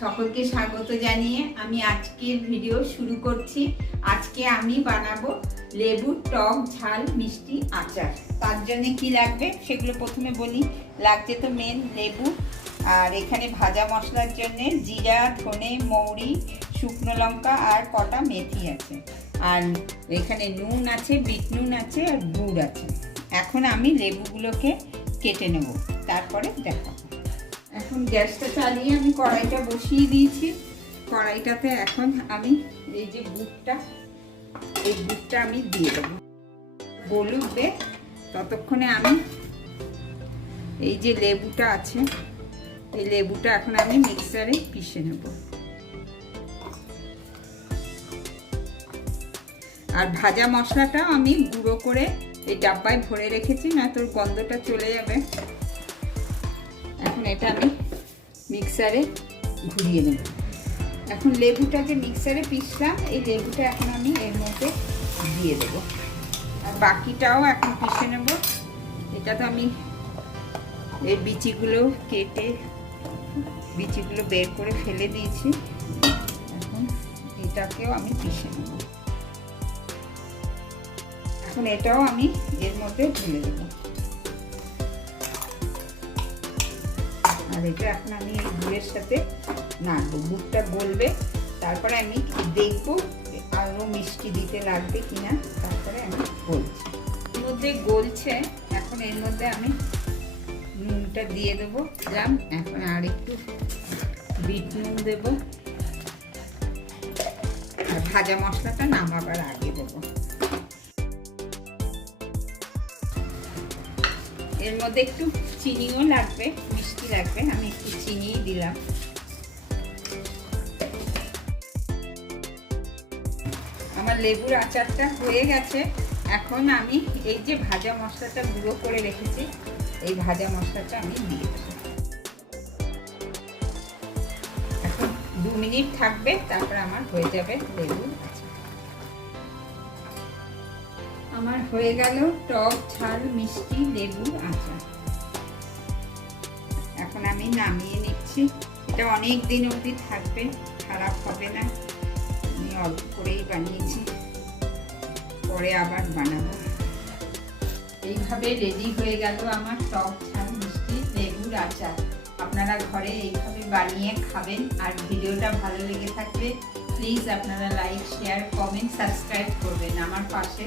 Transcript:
সকলকে স্বাগত জানিয়ে আমি আজকের ভিডিও শুরু করছি। আজকে আমি বানাবো লেবুর টক ঝাল মিষ্টি আচার। তার জন্য কি লাগবে সেগুলো প্রথমে বলি। লাগছে তো মেন লেবু, আর এখানে ভাজা মশলার জন্য জিরা, ধনে, মৌরি, শুকনো লঙ্কা আর কটা মেথি আছে। আর এখানে নুন আছে, বিট নুন আছে আর গুড় আছে। এখন আমি লেবুগুলোকে কেটে নেব, তারপরে দেখাবো। এখন গ্যাসটা চালিয়ে আমি কড়াইটা বসিয়ে দিয়েছি। কড়াইটাতে এখন আমি এই যে এই গুড়টা আমি দিয়ে দেবো। বলুবে ততক্ষণে আমি এই যে লেবুটা আছে, এই লেবুটা এখন আমি মিক্সারে পিষে নেব। আর ভাজা মশলাটাও আমি গুঁড়ো করে এই ডাব্বায় ভরে রেখেছি, না তোর গন্ধটা চলে যাবে। এখন এটা আমি মিক্সারে ঘুরিয়ে নেব। এখন লেবুটা যে মিক্সারে পিষলাম, এই লেবুটা এখন আমি এর মধ্যে দিয়ে দেবো। আর বাকিটাও এখন পিষে নেব। এটা তো আমি এই বিচিগুলো কেটে বিচিগুলো বের করে ফেলে দিয়েছি। এখন এটাকেও আমি পিষে নেব। এখন এটাও আমি এর মধ্যে ঢেলে দেবো। আর এটা এখন আমি এই গুড়ের সাথে নাড়বো। গুড়টা গলবে, তারপরে আমি দেখবো আরও মিষ্টি দিতে লাগবে কিনা, তারপরে আমি বলছি। এর মধ্যে গলছে, এখন এর মধ্যে আমি নুনটা দিয়ে দেবো। দিলাম, এখন আর একটু বিট নুন দেবো। আর ভাজা মশলাটা নামাবার আগে দেবো। এর মধ্যে একটু চিনিও লাগবে, মিষ্টি লাগবে, আমি একটু চিনিই দিলাম। আমার লেবুর আচারটা হয়ে গেছে। এখন আমি এই যে ভাজা মশলাটা গুঁড়ো করে রেখেছি, এই ভাজা মশলাটা আমি দিয়ে দেবো। এখন 2 মিনিট থাকবে, তারপর আমার হয়ে যাবে লেবুর আচার। আমার হয়ে গেল টক ঝাল মিষ্টি লেবুর আচার। এখন আমি নামিয়ে নিচ্ছি। এটা অনেক দিন অবধি থাকবে, খারাপ হবে না। আমি অল্প করেই বানিয়েছি, পরে আবার বানাবো। এইভাবে রেডি হয়ে গেল আমার টক ঝাল মিষ্টি লেবুর আচার। আপনারা ঘরে এইভাবে বানিয়ে খাবেন। আর ভিডিওটা ভালো লেগে থাকলে প্লিজ আপনারা লাইক, শেয়ার, কমেন্ট, সাবস্ক্রাইব করবেন। আমার পাশে